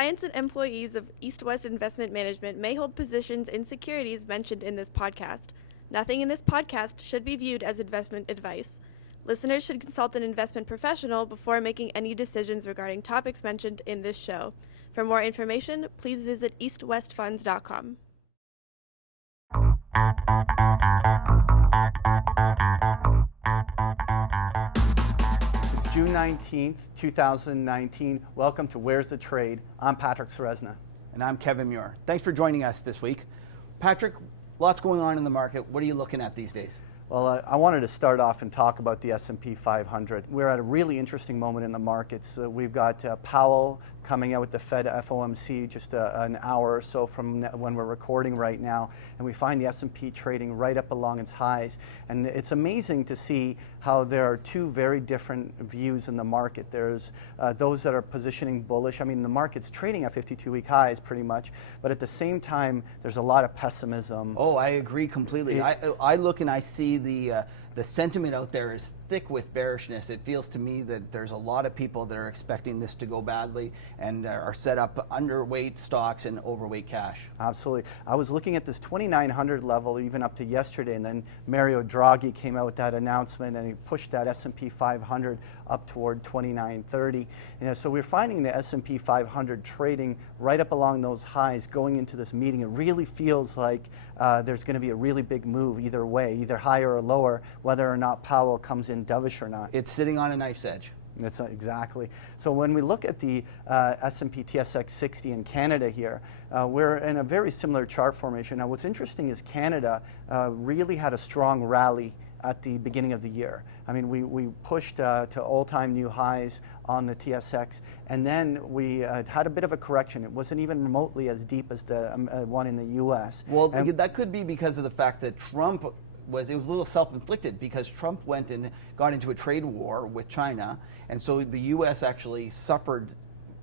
clients and employees of East West Investment Management may hold positions in securities mentioned in this podcast. Nothing in this podcast should be viewed as investment advice. Listeners should consult an investment professional before making any decisions regarding topics mentioned in this show. For more information, please visit eastwestfunds.com. It's June 19th, 2019. Welcome to Where's the Trade? I'm Patrick Seresna. And I'm Kevin Muir. Thanks for joining us this week. Patrick, lots going on in the market. What are you looking at these days? Well, I wanted to start off and talk about the S&P 500. We're at a really interesting moment in the markets. We've got Powell coming out with the Fed FOMC just an hour or so from when we're recording right now, and we find the S&P trading right up along its highs. And it's amazing to see how there are two very different views in the market. There's those that are positioning bullish. I mean, the market's trading at 52-week highs pretty much, but at the same time, there's a lot of pessimism. Oh, I agree completely. I look and I see the sentiment out there is thick with bearishness. It feels to me that there's a lot of people that are expecting this to go badly and are set up underweight stocks and overweight cash. Absolutely. I was looking at this 2,900 level even up to yesterday, and then Mario Draghi came out with that announcement and he pushed that S&P 500 up toward 2,930. So we're finding the S&P 500 trading right up along those highs going into this meeting. It really feels like there's going to be a really big move either way, either higher or lower, whether or not Powell comes in dovish or not. It's sitting on a knife's edge. That's exactly. So when we look at the S&P TSX 60 in Canada here, we're in a very similar chart formation. Now what's interesting is Canada really had a strong rally at the beginning of the year. I mean, we pushed to all-time new highs on the TSX, and then we had a bit of a correction. It wasn't even remotely as deep as the one in the U.S. Well, that could be because of the fact that Trump it was a little self-inflicted, because Trump went and got into a trade war with China, and so the U.S. actually suffered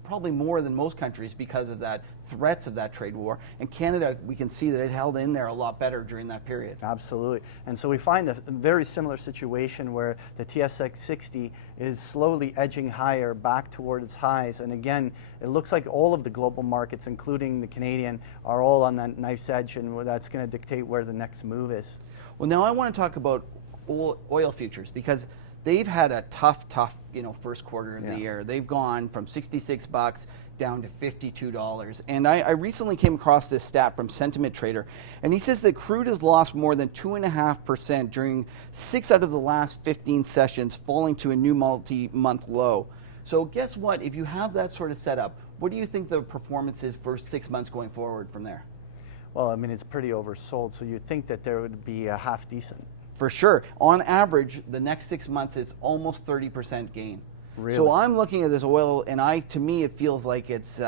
probably more than most countries because of that threats of that trade war. And Canada, we can see that it held in there a lot better during that period. Absolutely. And so we find a very similar situation where the TSX 60 is slowly edging higher back toward its highs. And again, it looks like all of the global markets, including the Canadian, are all on that knife's edge, and that's going to dictate where the next move is. Well, now I want to talk about oil futures, because they've had a tough, first quarter of the year. They've gone from $66 down to $52. And I recently came across this stat from Sentiment Trader, and he says that crude has lost more than 2.5% during 6 out of the last 15 sessions, falling to a new multi-month low. So guess what? If you have that sort of setup, what do you think the performance is for 6 months going forward from there? Well, I mean, it's pretty oversold, so you'd think that there would be a half decent. For sure. On average, the next 6 months is almost 30% gain. Really? So I'm looking at this oil, and to me, it feels like it's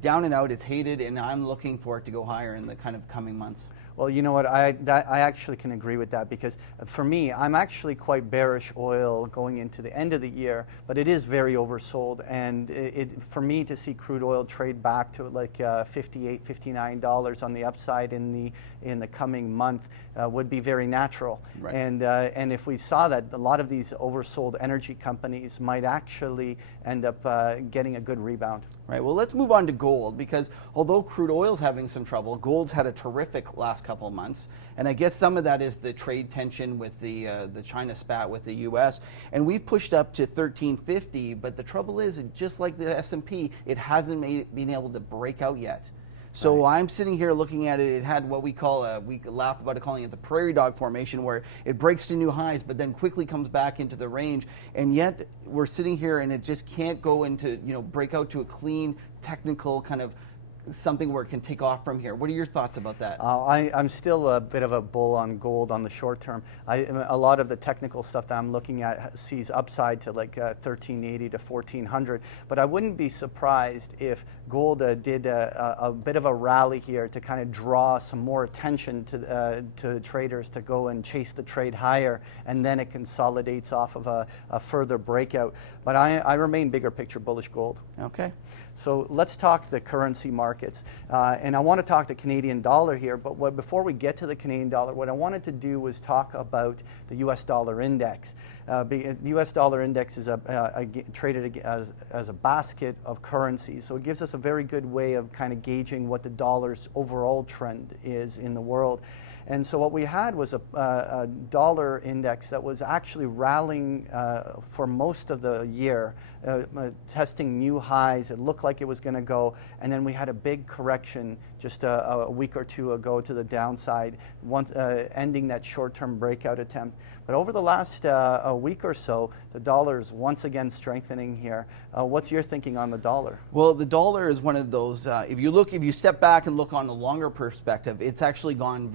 down and out, it's hated, and I'm looking for it to go higher in the kind of coming months. Well, you know what, I actually can agree with that, because for me, I'm actually quite bearish oil going into the end of the year, but it is very oversold, and for me to see crude oil trade back to like $58, $59 on the upside in the coming month would be very natural. Right. And if we saw that, a lot of these oversold energy companies might actually end up getting a good rebound. Right. Well, let's move on to gold, because although crude oil's having some trouble, gold's had a terrific last couple of months, and I guess some of that is the trade tension with the China spat with the U.S. And we've pushed up to 1350, but the trouble is, just like the S&P, it hasn't been able to break out yet. So right. I'm sitting here looking at it. It had what we laugh about it, calling it the prairie dog formation, where it breaks to new highs, but then quickly comes back into the range. And yet we're sitting here, and it just can't go into, break out to a clean technical kind of something where it can take off from here. What are your thoughts about that? I'm still a bit of a bull on gold on the short term. A lot of the technical stuff that I'm looking at sees upside to like 1380 to 1400, but I wouldn't be surprised if gold did a bit of a rally here to kind of draw some more attention to traders to go and chase the trade higher, and then it consolidates off of a further breakout. But I remain bigger picture bullish gold. Okay. So let's talk the currency markets. And I want to talk the Canadian dollar here, but before we get to the Canadian dollar, what I wanted to do was talk about the US dollar index. The US dollar index is traded as a basket of currencies. So it gives us a very good way of kind of gauging what the dollar's overall trend is in the world. And so what we had was a dollar index that was actually rallying for most of the year, testing new highs. It looked like it was going to go, and then we had a big correction just a week or two ago to the downside, ending that short-term breakout attempt. But over the last a week or so, the dollar is once again strengthening here. What's your thinking on the dollar? Well, the dollar is one of those, if you step back and look on a longer perspective, it's actually gone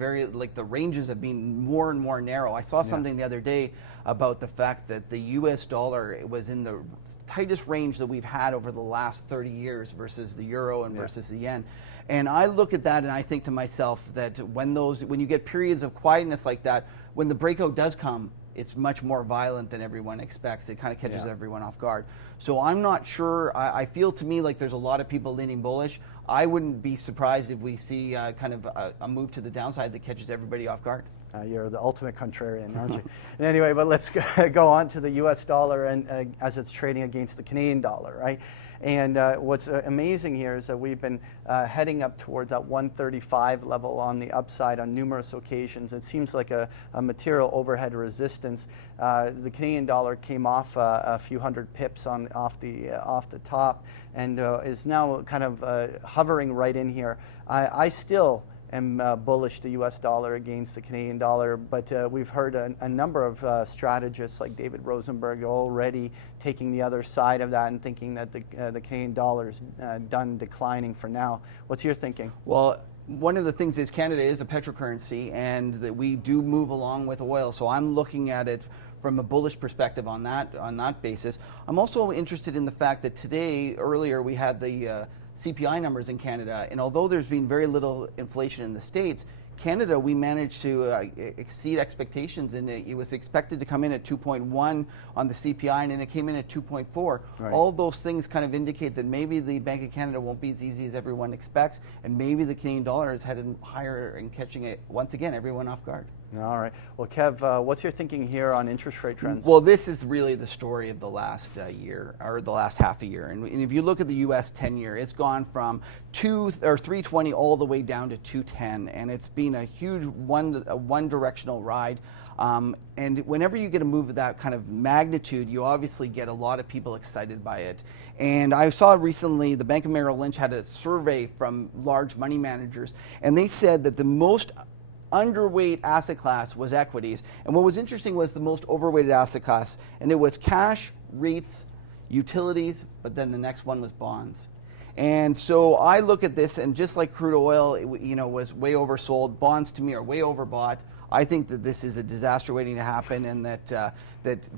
the ranges have been more and more narrow. I saw something the other day about the fact that the US dollar was in the tightest range that we've had over the last 30 years versus the euro and versus the yen. And I look at that and I think to myself that when you get periods of quietness like that, when the breakout does come, it's much more violent than everyone expects. It kind of catches everyone off guard. So I'm not sure. I feel to me like there's a lot of people leaning bullish. I wouldn't be surprised if we see kind of a move to the downside that catches everybody off guard. You're the ultimate contrarian, aren't you? Anyway, but let's go on to the US dollar and as it's trading against the Canadian dollar, right? And what's amazing here is that we've been heading up towards that 135 level on the upside on numerous occasions. It seems like a material overhead resistance. The Canadian dollar came off a few hundred pips off the top and is now kind of hovering right in here. I still am bullish the US dollar against the Canadian dollar, but we've heard a number of strategists like David Rosenberg already taking the other side of that and thinking that the Canadian dollar is done declining for now. What's your thinking? Well, one of the things is Canada is a petrocurrency and that we do move along with oil, so I'm looking at it from a bullish perspective on that basis. I'm also interested in the fact that earlier we had the CPI numbers in Canada, and although there's been very little inflation in the States, Canada, we managed to exceed expectations, and it was expected to come in at 2.1 on the CPI, and then it came in at 2.4. Right. All those things kind of indicate that maybe the Bank of Canada won't be as easy as everyone expects, and maybe the Canadian dollar is headed higher and catching it once again everyone off guard. All right. Well, Kev, what's your thinking here on interest rate trends? Well, this is really the story of the last year, or the last half a year. And if you look at the U.S. 10-year, it's gone from 320 all the way down to 210, and it's been a huge one-directional ride. And whenever you get a move of that kind of magnitude, you obviously get a lot of people excited by it. And I saw recently the Bank of Merrill Lynch had a survey from large money managers, and they said that the most underweight asset class was equities. And what was interesting was the most overweighted asset class, and it was cash, REITs, utilities, but then the next one was bonds. And so I look at this, and just like crude oil, was way oversold, bonds to me are way overbought. I think that this is a disaster waiting to happen, and that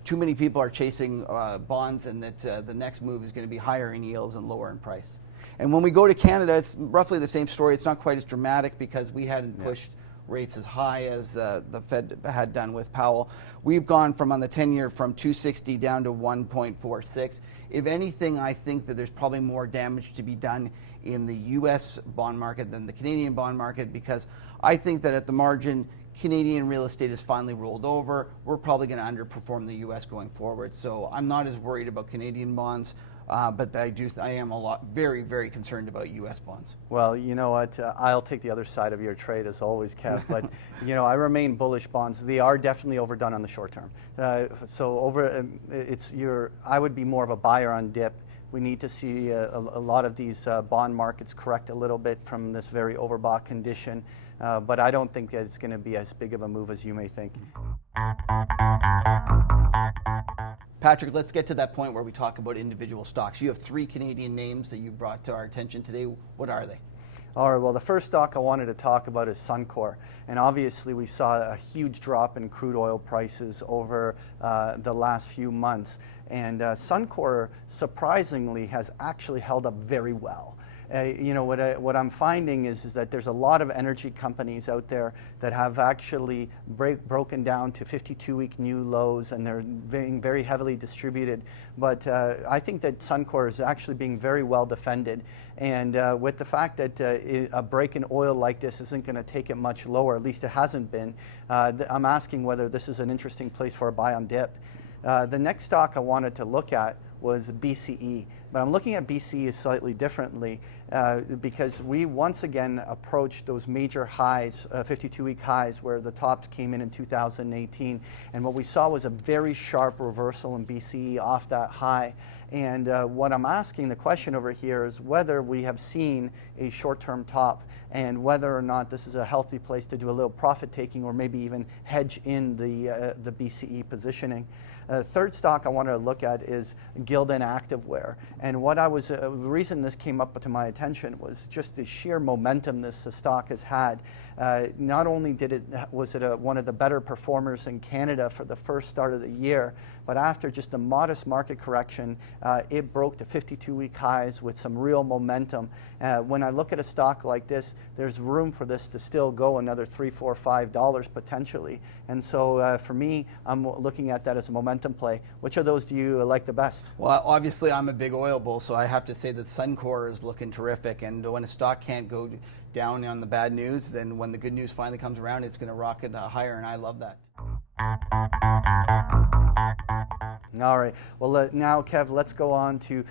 too many people are chasing bonds, and that the next move is going to be higher in yields and lower in price. And when we go to Canada, it's roughly the same story. It's not quite as dramatic because we hadn't pushed rates as high as the Fed had done with Powell. We've gone from on the 10-year from 260 down to 1.46. If anything, I think that there's probably more damage to be done in the US bond market than the Canadian bond market, because I think that at the margin, Canadian real estate is finally rolled over. We're probably going to underperform the US going forward. So I'm not as worried about Canadian bonds. But I am very, very concerned about U.S. bonds. Well, you know what? I'll take the other side of your trade as always, Kev. But I remain bullish bonds. They are definitely overdone on the short term. I would be more of a buyer on dip. We need to see a lot of these bond markets correct a little bit from this very overbought condition. But I don't think that it's going to be as big of a move as you may think. Patrick, let's get to that point where we talk about individual stocks. You have 3 Canadian names that you brought to our attention today. What are they? All right, well, the first stock I wanted to talk about is Suncor. And obviously, we saw a huge drop in crude oil prices over the last few months. And Suncor, surprisingly, has actually held up very well. what I'm finding is that there's a lot of energy companies out there that have actually broken down to 52-week new lows, and they're being very heavily distributed. But I think that Suncor is actually being very well defended. And with the fact that a break in oil like this isn't going to take it much lower, at least it hasn't been, I'm asking whether this is an interesting place for a buy on dip. The next stock I wanted to look at was BCE, but I'm looking at BCE slightly differently because we once again approached those major highs, 52-week highs, where the tops came in 2018, and what we saw was a very sharp reversal in BCE off that high. And what I'm asking the question over here is whether we have seen a short-term top and whether or not this is a healthy place to do a little profit taking or maybe even hedge in the BCE positioning. Third stock I want to look at is Gildan Activewear. And what the reason this came up to my attention was just the sheer momentum this stock has had. Not only was it one of the better performers in Canada for the first start of the year, but after just a modest market correction, it broke to 52-week highs with some real momentum. When I look at a stock like this, there's room for this to still go another $3, $4, $5 potentially. And so for me, I'm looking at that as a momentum play. Which of those do you like the best? Well, obviously I'm a big oil bull, so I have to say that Suncor is looking terrific. And when a stock can't go down on the bad news, then when the good news finally comes around, it's going to rocket higher, and I love that. All right. Well, now, Kev, let's go on to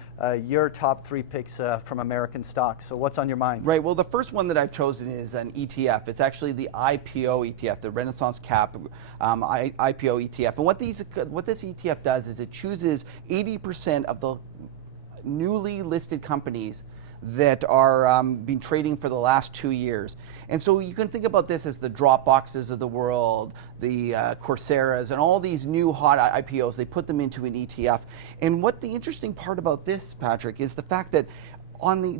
your top three picks from American stocks. So what's on your mind? Right. Well, the first one that I've chosen is an ETF. It's actually the IPO ETF, the Renaissance Cap IPO ETF. And what this ETF does is it chooses 80% of the newly listed companies that are been trading for the last 2 years. And so you can think about this as the Dropboxes of the world, the Coursera's, and all these new hot IPOs. They put them into an ETF. And what the interesting part about this, Patrick, is the fact that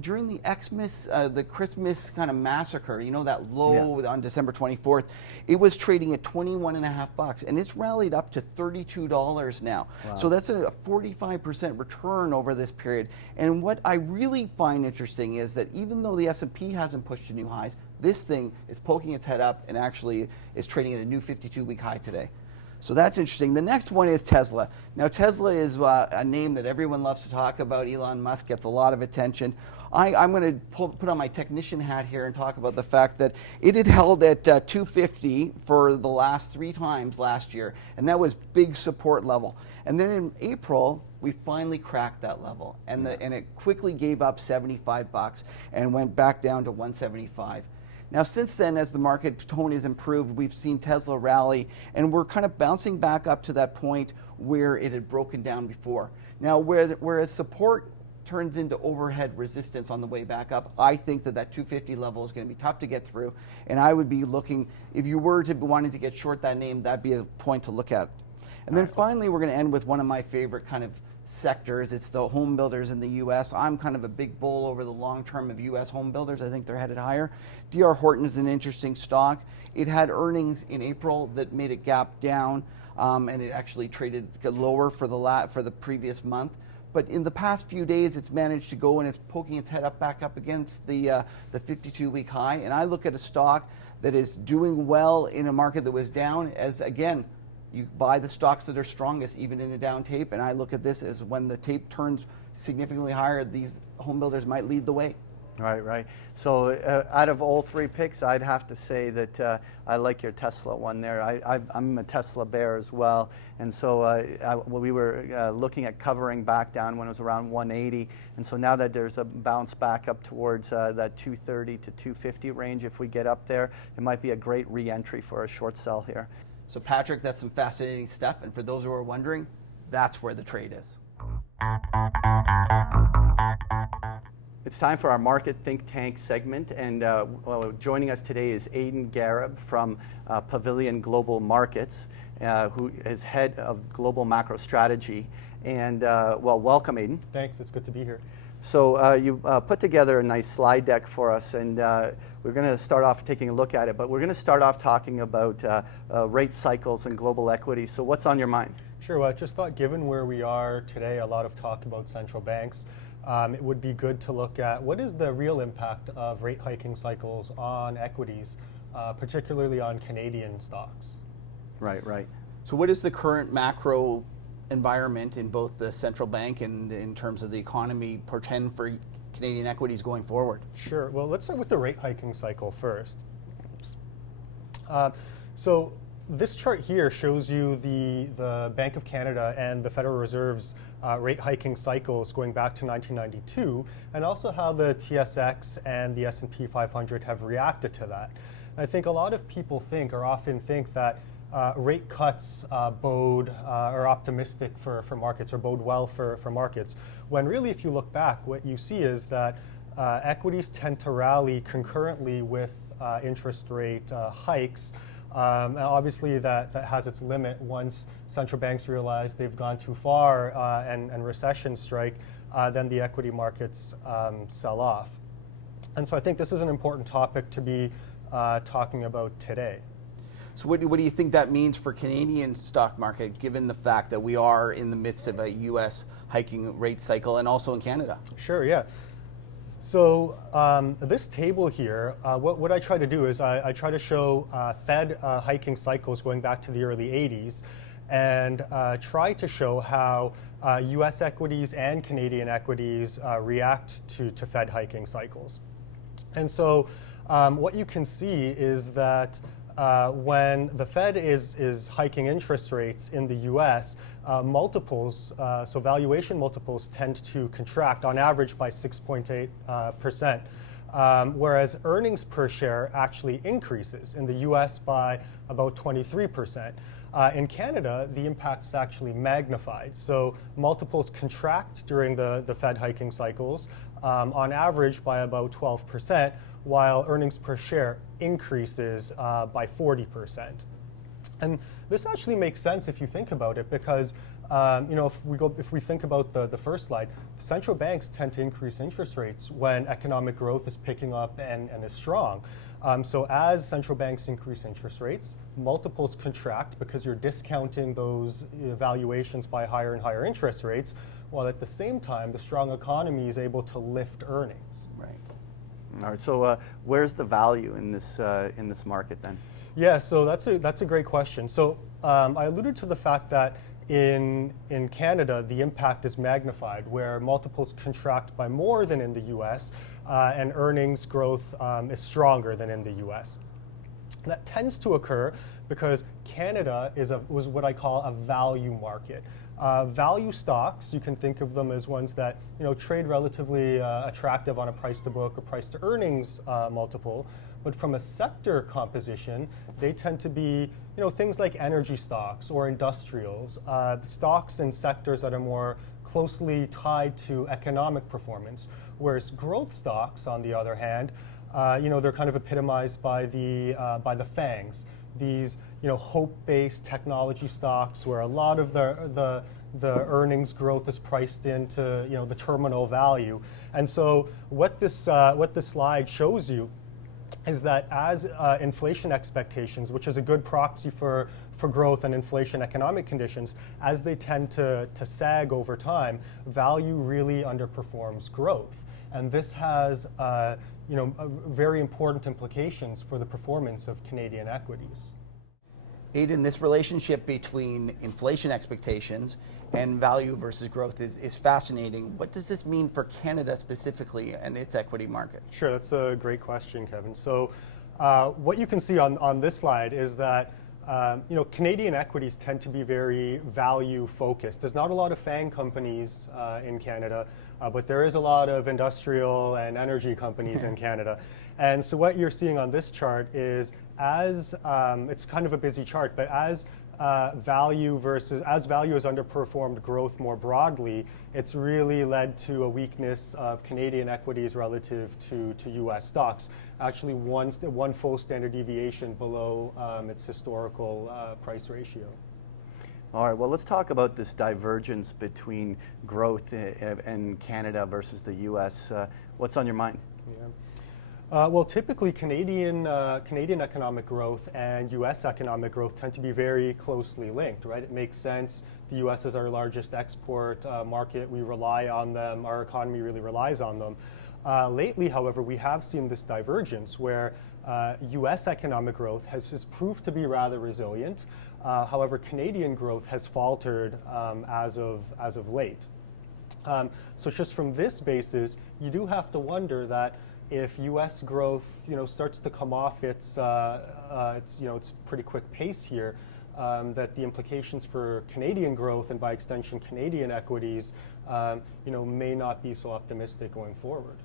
during the Xmas, the Christmas kind of massacre, you know, that low on December 24th, it was trading at $21.50, and it's rallied up to $32 now. Wow. So that's a 45% return over this period. And what I really find interesting is that even though the S&P hasn't pushed to new highs, this thing is poking its head up and actually is trading at a new 52-week high today. So that's interesting. The next one is Tesla. Now, Tesla is a name that everyone loves to talk about. Elon Musk gets a lot of attention. I'm going to put on my technician hat here and talk about the fact that it had held at 250 for the last 3 times last year, and that was big support level. And then in April, we finally cracked that level, and it quickly gave up $75 and went back down to 175. Now, since then, as the market tone has improved, we've seen Tesla rally, and we're kind of bouncing back up to that point where it had broken down before. Now, whereas support turns into overhead resistance on the way back up, I think that 250 level is going to be tough to get through, and I would be looking, if you were to be wanting to get short that name, that'd be a point to look at. And then finally, we're going to end with one of my favorite kind of sectors. It's the home builders in the U.S. I'm kind of a big bull over the long term of U.S. home builders. I think they're headed higher. D.R. Horton is an interesting stock. It had earnings in April that made it gap down, and it actually traded lower for the previous month. But in the past few days, it's managed to go and it's poking its head back up against the 52-week high. And I look at a stock that is doing well in a market that was down as, again, you buy the stocks that are strongest even in a down tape, and I look at this as when the tape turns significantly higher, these home builders might lead the way. Right. So out of all 3 picks, I'd have to say that I like your Tesla one there. I'm a Tesla bear as well, and so we were looking at covering back down when it was around 180, and so now that there's a bounce back up towards that 230 to 250 range, if we get up there, it might be a great re-entry for a short sell here. So Patrick, that's some fascinating stuff, and for those who are wondering, that's where the trade is. It's time for our Market Think Tank segment, and joining us today is Aidan Garrib from Pavilion Global Markets, who is head of Global Macro Strategy. And welcome, Aidan. Thanks, it's good to be here. So you put together a nice slide deck for us, and we're going to start off taking a look at it, but we're going to start off talking about rate cycles and global equity. So what's on your mind? Sure, well, I just thought given where we are today, a lot of talk about central banks. it would be good to look at what is the real impact of rate hiking cycles on equities, particularly on Canadian stocks. Right. So what is the current macro environment in both the central bank and in terms of the economy portend for Canadian equities going forward? Sure. Well, let's start with the rate hiking cycle first. Oops. So this chart here shows you the Bank of Canada and the Federal Reserve's rate hiking cycles going back to 1992, and also how the TSX and the S&P 500 have reacted to that. And I think a lot of people often think that rate cuts are optimistic for markets or bode well for markets, when really if you look back, what you see is that equities tend to rally concurrently with interest rate hikes. Obviously that has its limit once central banks realize they've gone too far and recession strike, then the equity markets sell off. And so I think this is an important topic to be talking about today. So what do you think that means for Canadian stock market, given the fact that we are in the midst of a U.S. hiking rate cycle and also in Canada? Sure, yeah. So this table here, what I try to do is I try to show Fed hiking cycles going back to the early 80s and try to show how U.S. equities and Canadian equities react to Fed hiking cycles. And so what you can see is that when the Fed is hiking interest rates in the U.S., multiples, so valuation multiples tend to contract on average by 6.8%, whereas earnings per share actually increases in the U.S. by about 23%. In Canada, the impact is actually magnified. So multiples contract during the Fed hiking cycles on average by about 12%, while earnings per share increases by 40%. And this actually makes sense if you think about it, because if we think about the first slide, central banks tend to increase interest rates when economic growth is picking up and is strong. So as central banks increase interest rates, multiples contract because you're discounting those valuations by higher and higher interest rates, while at the same time, the strong economy is able to lift earnings. Right. All right. So where's the value in this market then? Yeah. So that's a great question. So I alluded to the fact that in Canada, the impact is magnified, where multiples contract by more than in the U.S. And earnings growth is stronger than in the U.S. That tends to occur because Canada was what I call a value market. Value stocks, you can think of them as ones that trade relatively attractive on a price to book or price to earnings multiple, but from a sector composition, they tend to be things like energy stocks or industrials, stocks in sectors that are more closely tied to economic performance. Whereas growth stocks, on the other hand, they're kind of epitomized by the FANGs. These hope-based technology stocks where a lot of the earnings growth is priced into the terminal value. And so what this slide shows you is that as inflation expectations, which is a good proxy for growth and inflation economic conditions, as they tend to sag over time, value really underperforms growth. And this has very important implications for the performance of Canadian equities. Aidan, this relationship between inflation expectations and value versus growth is fascinating. What does this mean for Canada specifically and its equity market? Sure, that's a great question, Kevin. So what you can see on this slide is that Canadian equities tend to be very value focused. There's not a lot of FANG companies in Canada, but there is a lot of industrial and energy companies in Canada. And so what you're seeing on this chart is it's kind of a busy chart, but as value has underperformed growth more broadly, it's really led to a weakness of Canadian equities relative to U.S. stocks. Actually, one full standard deviation below its historical price ratio. All right, well, let's talk about this divergence between growth in Canada versus the U.S. What's on your mind? Yeah. Well, typically Canadian economic growth and U.S. economic growth tend to be very closely linked, right? It makes sense. The U.S. is our largest export market. We rely on them. Our economy really relies on them. Lately, however, we have seen this divergence where U.S. economic growth has proved to be rather resilient. However, Canadian growth has faltered as of late. So just from this basis, you do have to wonder that if U.S. growth, starts to come off its pretty quick pace here, that the implications for Canadian growth and by extension Canadian equities, may not be so optimistic going forward.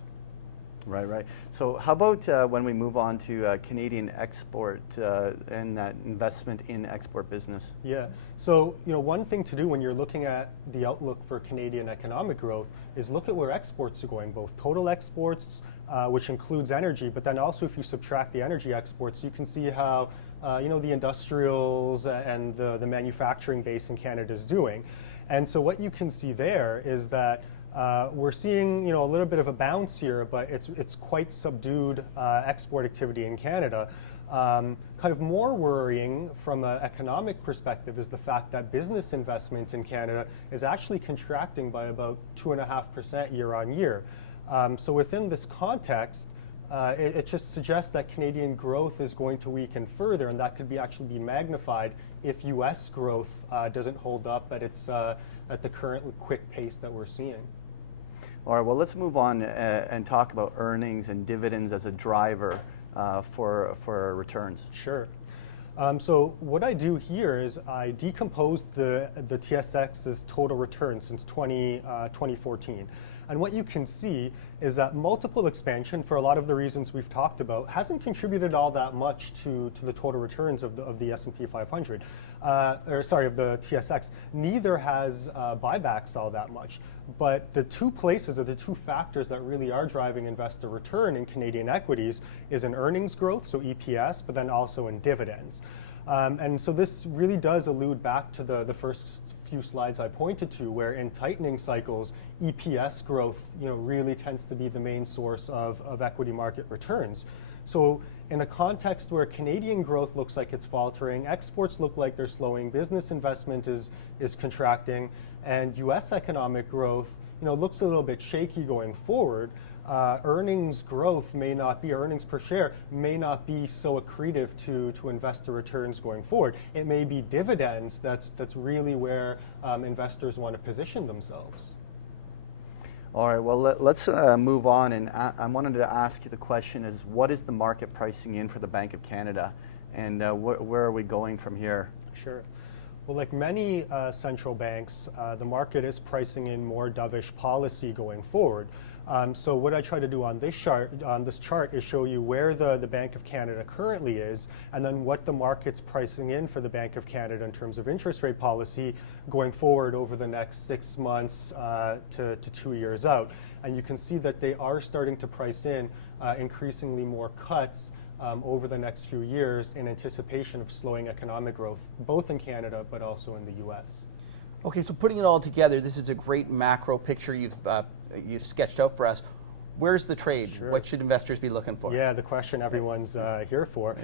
Right. So how about when we move on to Canadian export and that investment in export business? Yeah. So, one thing to do when you're looking at the outlook for Canadian economic growth is look at where exports are going, both total exports, which includes energy, but then also if you subtract the energy exports, you can see how, the industrials and the manufacturing base in Canada is doing. And so what you can see there is that we're seeing, a little bit of a bounce here, but it's quite subdued export activity in Canada. Kind of more worrying from an economic perspective is the fact that business investment in Canada is actually contracting by about 2.5% year on year. So within this context, it just suggests that Canadian growth is going to weaken further, and that could actually be magnified if U.S. growth doesn't hold up at the current quick pace that we're seeing. All right, well, let's move on and talk about earnings and dividends as a driver for returns. Sure. So what I do here is I decompose the TSX's total return since 2014. And what you can see is that multiple expansion, for a lot of the reasons we've talked about, hasn't contributed all that much to the total returns of the S&P 500, of the TSX. Neither has buybacks all that much. But the two places or the two factors that really are driving investor return in Canadian equities is in earnings growth, so EPS, but then also in dividends. And so this really does allude back to the first few slides I pointed to, where in tightening cycles, EPS growth really tends to be the main source of equity market returns. So in a context where Canadian growth looks like it's faltering, exports look like they're slowing, business investment is contracting, and U.S. economic growth looks a little bit shaky going forward, earnings growth earnings per share may not be so accretive to investor returns going forward. It may be dividends that's really where investors want to position themselves. All right, well, let's move on. And I wanted to ask you the question is, what is the market pricing in for the Bank of Canada? And where are we going from here? Sure. Well, like many central banks, the market is pricing in more dovish policy going forward. So what I try to do on this chart is show you where the Bank of Canada currently is, and then what the market's pricing in for the Bank of Canada in terms of interest rate policy going forward over the next 6 months to 2 years out. And you can see that they are starting to price in increasingly more cuts over the next few years in anticipation of slowing economic growth, both in Canada but also in the U.S. Okay, so putting it all together, this is a great macro picture you've sketched out for us. Where's the trade? Sure. What should investors be looking for? Yeah, the question everyone's here for.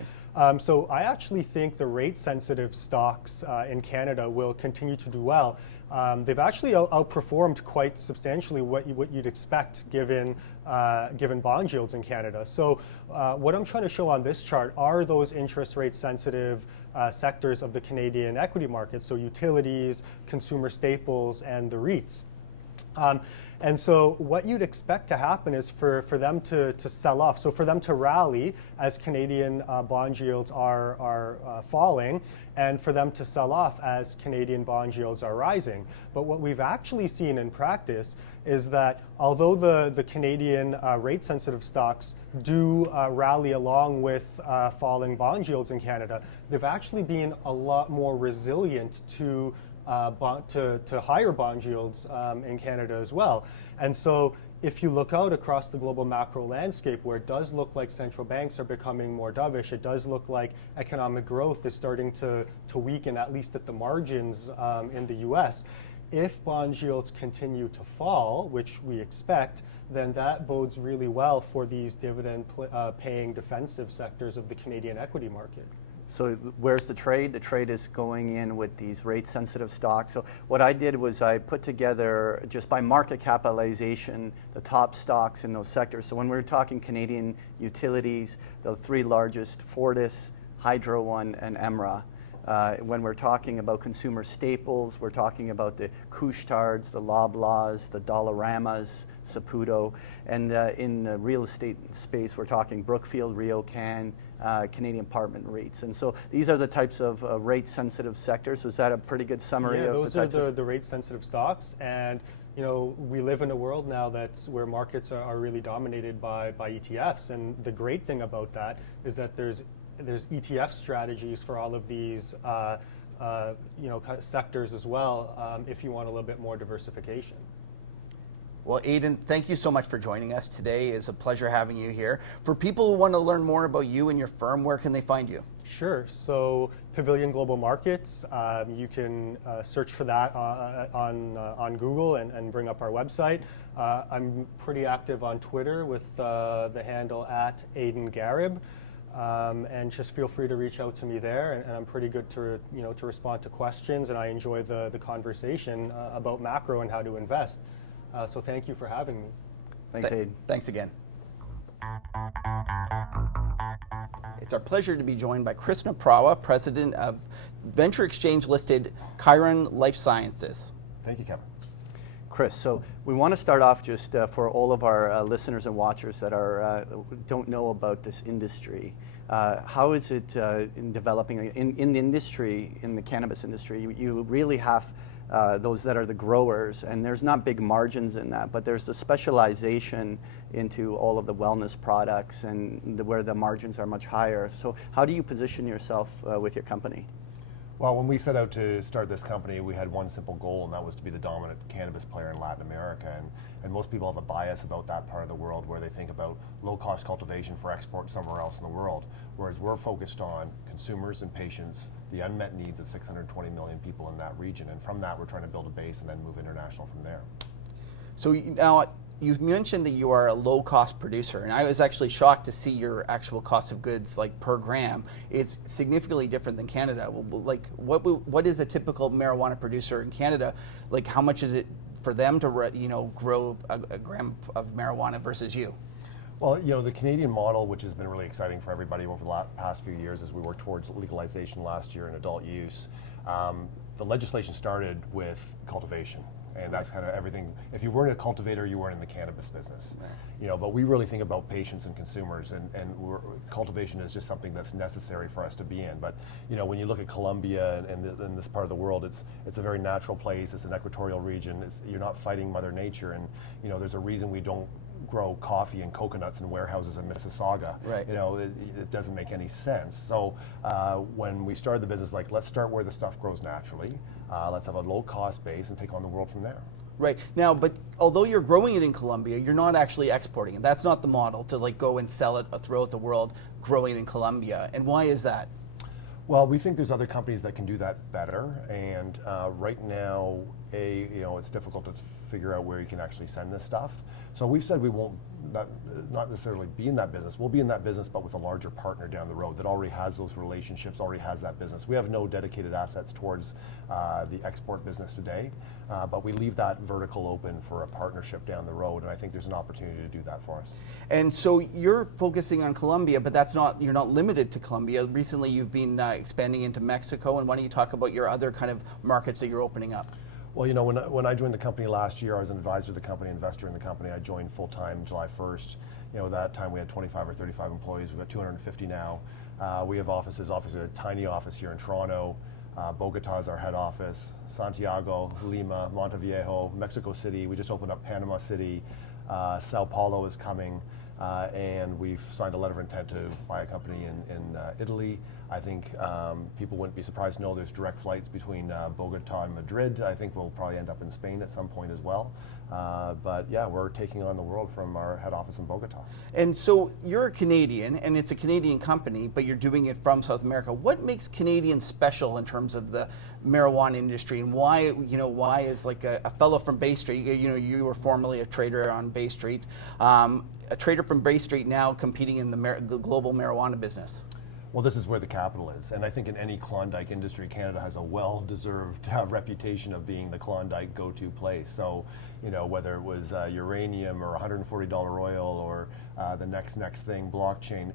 So I actually think the rate-sensitive stocks in Canada will continue to do well. They've actually outperformed quite substantially what you'd expect given bond yields in Canada. So what I'm trying to show on this chart are those interest rate sensitive sectors of the Canadian equity market, so utilities, consumer staples, and the REITs. And so what you'd expect to happen is for them to sell off, so for them to rally as Canadian bond yields are falling, and for them to sell off as Canadian bond yields are rising. But what we've actually seen in practice is that although the Canadian rate-sensitive stocks do rally along with falling bond yields in Canada, they've actually been a lot more resilient to higher bond yields in Canada as well. And so if you look out across the global macro landscape where it does look like central banks are becoming more dovish, it does look like economic growth is starting to weaken, at least at the margins in the U.S., if bond yields continue to fall, which we expect, then that bodes really well for these dividend-paying defensive sectors of the Canadian equity market. So where's the trade? The trade is going in with these rate-sensitive stocks. So what I did was I put together, just by market capitalization, the top stocks in those sectors. So when we're talking Canadian utilities, the three largest, Fortis, Hydro One, and Emera. When we're talking about consumer staples, we're talking about the Couche-Tards, the Loblaws, the Dollaramas, Saputo, and in the real estate space, we're talking Brookfield, RioCan, Canadian apartment REITs. And so these are the types of rate-sensitive sectors. Was that a pretty good summary of those the are types the rate-sensitive stocks, and we live in a world now that's where markets are really dominated by ETFs, and the great thing about that is that there's ETF strategies for all of these kind of sectors as well, if you want a little bit more diversification. Well, Aidan, thank you so much for joining us today. It's a pleasure having you here. For people who want to learn more about you and your firm, where can they find you? Sure. So Pavilion Global Markets, you can search for that on Google and bring up our website. I'm pretty active on Twitter with the handle @Aidan Garrib. And just feel free to reach out to me there, and I'm pretty good to respond to questions, and I enjoy the conversation about macro and how to invest. So thank you for having me. Thanks, Aidan. Thanks again. It's our pleasure to be joined by Chris Naprawa, president of venture exchange listed Chiron Life Sciences. Thank you, Kevin. Chris, so we want to start off just for all of our listeners and watchers that don't know about this industry. How is it in developing in the industry, in the cannabis industry? You really have those that are the growers, and there's not big margins in that, but there's the specialization into all of the wellness products and where the margins are much higher. So how do you position yourself with your company? Well, when we set out to start this company, we had one simple goal, and that was to be the dominant cannabis player in Latin America. And most people have a bias about that part of the world where they think about low-cost cultivation for export somewhere else in the world, whereas we're focused on consumers and patients, the unmet needs of 620 million people in that region. And from that, we're trying to build a base and then move international from there. So now, you mentioned that you are a low-cost producer, and I was actually shocked to see your actual cost of goods, like per gram. It's significantly different than Canada. Like, what is a typical marijuana producer in Canada? Like, how much is it for them to grow a gram of marijuana versus you? Well, the Canadian model, which has been really exciting for everybody over the past few years as we work towards legalization last year in adult use, the legislation started with cultivation. And that's kind of everything. If you weren't a cultivator, you weren't in the cannabis business. Right. But we really think about patients and consumers, and cultivation is just something that's necessary for us to be in. But when you look at Colombia and this part of the world, it's a very natural place. It's an equatorial region. You're not fighting Mother Nature, and there's a reason we don't grow coffee and coconuts in warehouses in Mississauga. Right. It doesn't make any sense. So when we started the business, let's start where the stuff grows naturally. Let's have a low cost base and take on the world from there. Right. Now, but although you're growing it in Colombia, you're not actually exporting it. That's not the model, to go and sell it throughout the world, growing it in Colombia. And why is that? Well, we think there's other companies that can do that better, and right now, it's difficult to figure out where you can actually send this stuff. So we've said we won't not necessarily be in that business. We'll be in that business, but with a larger partner down the road that already has those relationships, already has that business. We have no dedicated assets towards the export business today, but we leave that vertical open for a partnership down the road, and I think there's an opportunity to do that for us. And so you're focusing on Colombia, but you're not limited to Colombia. Recently, you've been expanding into Mexico, and why don't you talk about your other kind of markets that you're opening up? Well, when I joined the company last year, I was an advisor to the company, investor in the company. I joined full-time July 1st. That time we had 25 or 35 employees. We've got 250 now. We have offices, obviously a tiny office here in Toronto. Bogota is our head office. Santiago, Lima, Monteviejo, Mexico City. We just opened up Panama City. Sao Paulo is coming. and we've signed a letter of intent to buy a company in Italy. I think people wouldn't be surprised to know there's direct flights between Bogota and Madrid. I think we'll probably end up in Spain at some point as well. But yeah, we're taking on the world from our head office in Bogota. And so you're a Canadian, and it's a Canadian company, but you're doing it from South America. What makes Canadians special in terms of the marijuana industry, and why is like a fellow from Bay Street? You were formerly a trader on Bay Street, a trader from Bay Street now competing in the global marijuana business. Well, this is where the capital is, and I think in any Klondike industry, Canada has a well-deserved reputation of being the Klondike go-to place. So, whether it was uranium or $140 oil or the next thing, blockchain,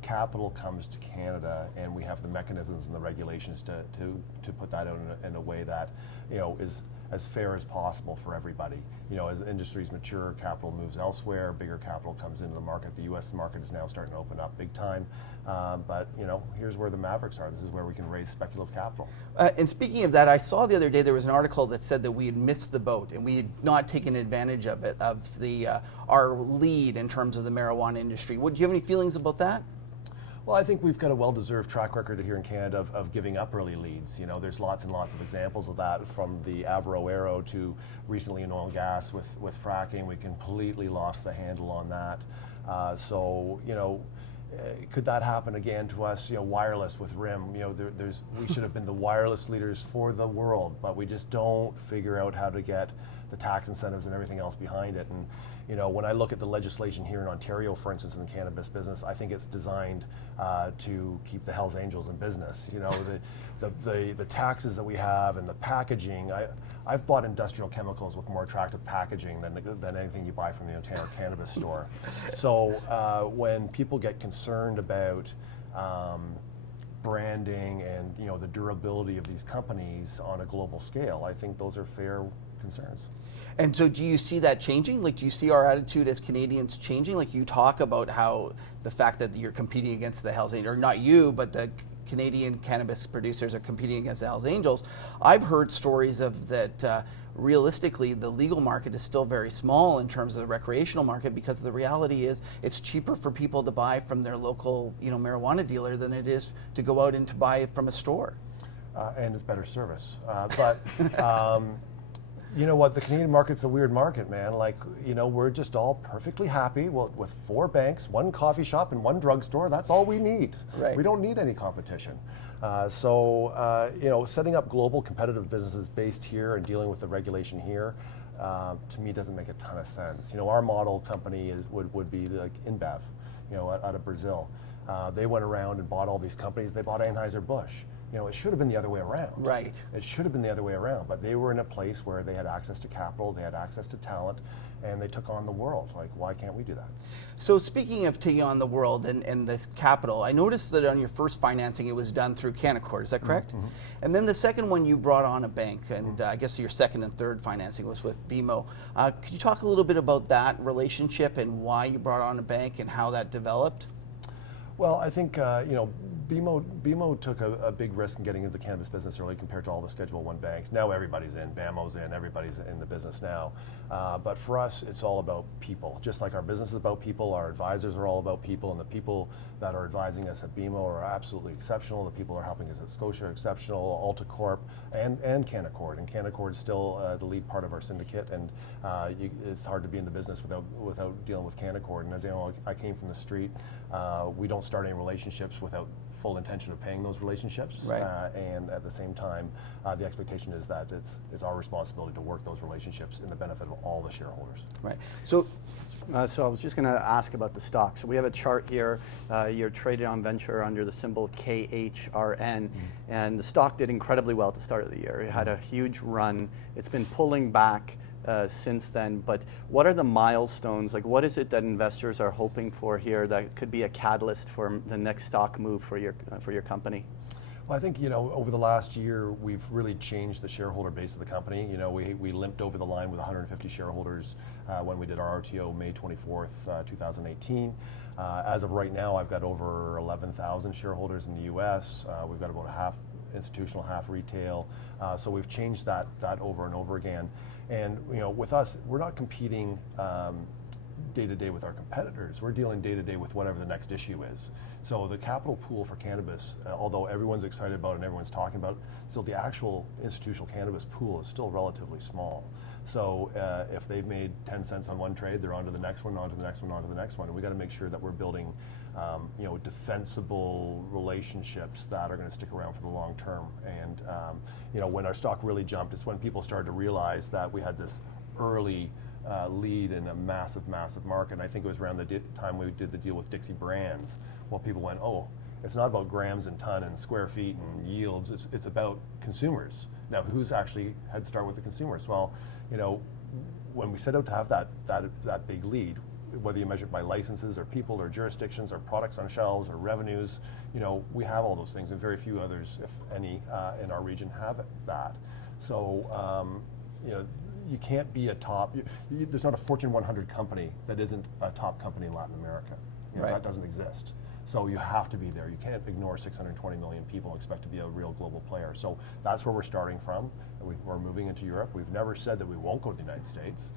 capital comes to Canada, and we have the mechanisms and the regulations to put that out in a way that is as fair as possible for everybody. As industries mature, capital moves elsewhere, bigger capital comes into the market. The U.S. market is now starting to open up big time. But here's where the Mavericks are. This is where we can raise speculative capital. And speaking of that, I saw the other day there was an article that said that we had missed the boat and we had not taken advantage of it, of our lead in terms of the marijuana industry. Do you have any feelings about that? Well, I think we've got a well-deserved track record here in Canada of giving up early leads. There's lots and lots of examples of that, from the Avro Aero to recently in oil and gas with fracking. We completely lost the handle on that. Could that happen again to us? Wireless with RIM. We should have been the wireless leaders for the world, but we just don't figure out how to get the tax incentives and everything else behind it. And when I look at the legislation here in Ontario, for instance, in the cannabis business, I think it's designed to keep the Hells Angels in business. The taxes that we have and the packaging. I've bought industrial chemicals with more attractive packaging than anything you buy from the Ontario Cannabis Store. So when people get concerned about branding and the durability of these companies on a global scale, I think those are fair concerns. And so do you see that changing? Like, do you see our attitude as Canadians changing? Like, you talk about how the fact that you're competing against the Hells Angels, or not you, but the Canadian cannabis producers are competing against the Hells Angels. I've heard stories of that realistically the legal market is still very small in terms of the recreational market, because the reality is it's cheaper for people to buy from their local marijuana dealer than it is to go out and to buy it from a store. And it's better service. But you know what? The Canadian market's a weird market, man. Like, we're just all perfectly happy with 4 banks, 1 coffee shop, and 1 drugstore. That's all we need. Right. We don't need any competition. Setting up global competitive businesses based here and dealing with the regulation here, to me, doesn't make a ton of sense. Our model company would be like InBev, out of Brazil. They went around and bought all these companies. They bought Anheuser-Busch. It should have been the other way around. Right. It should have been the other way around, but they were in a place where they had access to capital, they had access to talent, and they took on the world. Like, why can't we do that? So speaking of taking on the world and this capital, I noticed that on your first financing, it was done through Canaccord. Is that correct? Mm-hmm. And then the second one, you brought on a bank, and I guess your second and third financing was with BMO. Could you talk a little bit about that relationship and why you brought on a bank and how that developed? Well, I think BMO took a big risk in getting into the cannabis business early compared to all the Schedule I banks. Now everybody's in, BAMO's in, everybody's in the business now. But for us, it's all about people. Just like our business is about people, our advisors are all about people, and the people that are advising us at BMO are absolutely exceptional. The people who are helping us at Scotia are exceptional, AltaCorp, and Canaccord. And Canaccord is still the lead part of our syndicate, and it's hard to be in the business without dealing with Canaccord. And as you know, I came from the street. We don't start any relationships without full intention of paying those relationships. Right. And at the same time, the expectation is that it's our responsibility to work those relationships in the benefit of all the shareholders. Right. So I was just going to ask about the stock. So we have a chart here. You're traded on venture under the symbol KHRN, and the stock did incredibly well at the start of the year. It had a huge run. It's been pulling back since then, but what are the milestones? Like, what is it that investors are hoping for here that could be a catalyst for the next stock move for your company? Well, I think, over the last year, we've really changed the shareholder base of the company. We limped over the line with 150 shareholders when we did our RTO May 24th, 2018. As of right now, I've got over 11,000 shareholders in the US. We've got about half institutional, half retail. So we've changed that over and over again. And with us, we're not competing day to day with our competitors. We're dealing day to day with whatever the next issue is. So the capital pool for cannabis, although everyone's excited about it and everyone's talking about it, still the actual institutional cannabis pool is still relatively small. So if they've made 10 cents on one trade, they're on to the next one, on to the next one, on to the next one. And we got to make sure that we're building defensible relationships that are going to stick around for the long term. And when our stock really jumped, it's when people started to realize that we had this early lead in a massive, massive market. And I think it was around the time we did the deal with Dixie Brands. Well, people went, oh, it's not about grams and ton and square feet and yields. It's about consumers. Now, who's actually head start with the consumers? Well, when we set out to have that big lead, whether you measure it by licenses or people or jurisdictions or products on shelves or revenues, we have all those things, and very few others, if any, in our region have that. So, you can't be a top. There's not a Fortune 100 company that isn't a top company in Latin America. Right. That doesn't exist. So you have to be there. You can't ignore 620 million people and expect to be a real global player. So that's where we're starting from. We're moving into Europe. We've never said that we won't go to the United States.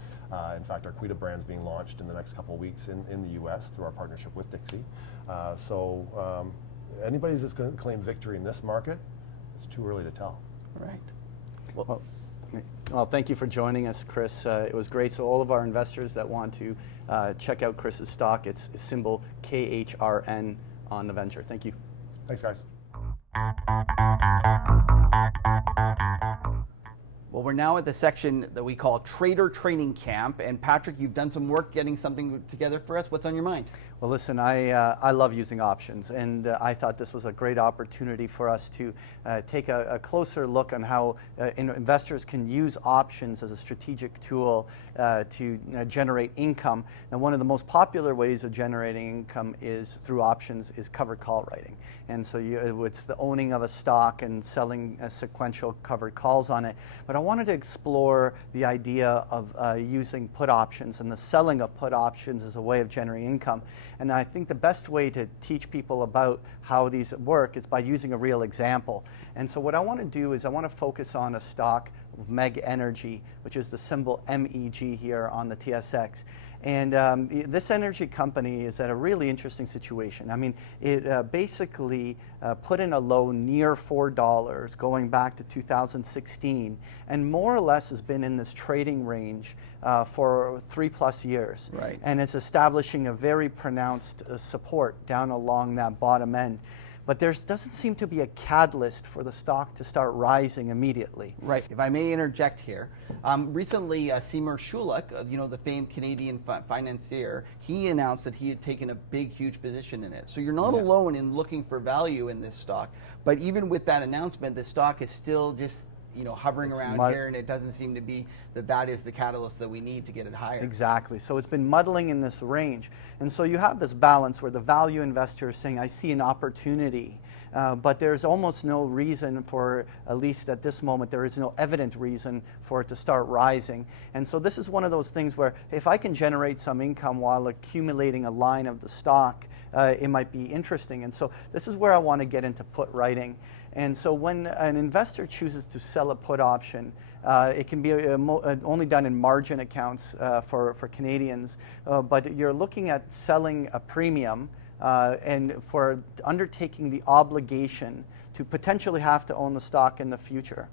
In fact, our Quita brand's being launched in the next couple of weeks in the U.S. through our partnership with Dixie. Anybody that's going to claim victory in this market, it's too early to tell. Right. Well, thank you for joining us, Chris. It was great. So all of our investors that want to check out Chris's stock, it's symbol KHRN on the venture. Thank you. Thanks, guys. Well, we're now at the section that we call Trader Training Camp. And Patrick, you've done some work getting something together for us. What's on your mind? Well, listen, I love using options, and I thought this was a great opportunity for us to take a closer look on how investors can use options as a strategic tool to generate income. And one of the most popular ways of generating income is through options is covered call writing. And so it's the owning of a stock and selling sequential covered calls on it. But I wanted to explore the idea of using put options and the selling of put options as a way of generating income. And I think the best way to teach people about how these work is by using a real example. And so what I want to do is I want to focus on a stock, MEG Energy, which is the symbol MEG here on the TSX. And this energy company is at a really interesting situation. I mean, it basically put in a low near $4 going back to 2016, and more or less has been in this trading range for 3+ years. Right. And it's establishing a very pronounced support down along that bottom end. But there doesn't seem to be a catalyst for the stock to start rising immediately. Right. If I may interject here, recently Seymour Schulich, the famed Canadian financier, he announced that he had taken a big, huge position in it. So you're not alone in looking for value in this stock. But even with that announcement, the stock is still just hovering around here, and it doesn't seem to be that is the catalyst that we need to get it higher. Exactly. So it's been muddling in this range. And so you have this balance where the value investor is saying, I see an opportunity, but there's almost no reason for, at least at this moment, there is no evident reason for it to start rising. And so this is one of those things where if I can generate some income while accumulating a line of the stock, it might be interesting. And so this is where I want to get into put writing. And so when an investor chooses to sell a put option, it can be only done in margin accounts for Canadians, but you're looking at selling a premium and for undertaking the obligation to potentially have to own the stock in the future.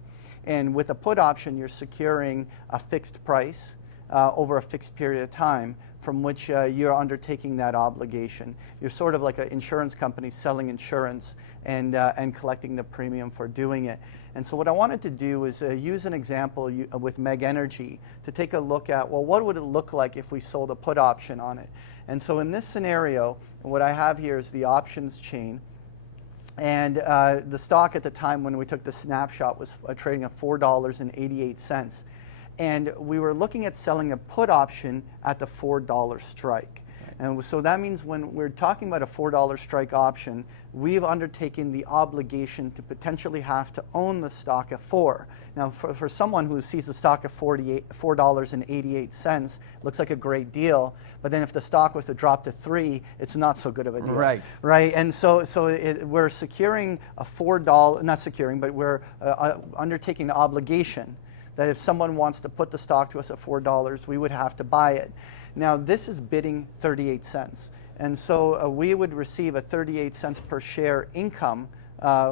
And with a put option, you're securing a fixed price over a fixed period of time from which you're undertaking that obligation. You're sort of like an insurance company selling insurance and collecting the premium for doing it. And so what I wanted to do is use an example with MEG Energy to take a look at, well, what would it look like if we sold a put option on it? And so in this scenario, what I have here is the options chain. And the stock at the time when we took the snapshot was trading at $4.88. And we were looking at selling a put option at the $4 strike. And so that means when we're talking about a $4 strike option, we've undertaken the obligation to potentially have to own the stock at $4. Now, for someone who sees the stock at $4.88, looks like a great deal. But then if the stock was to drop to $3, it's not so good of a deal. Right. Right. And so we're securing a $4, not securing, but we're undertaking the obligation that if someone wants to put the stock to us at $4, we would have to buy it. Now this is bidding 38 cents. And so we would receive a 38 cents per share income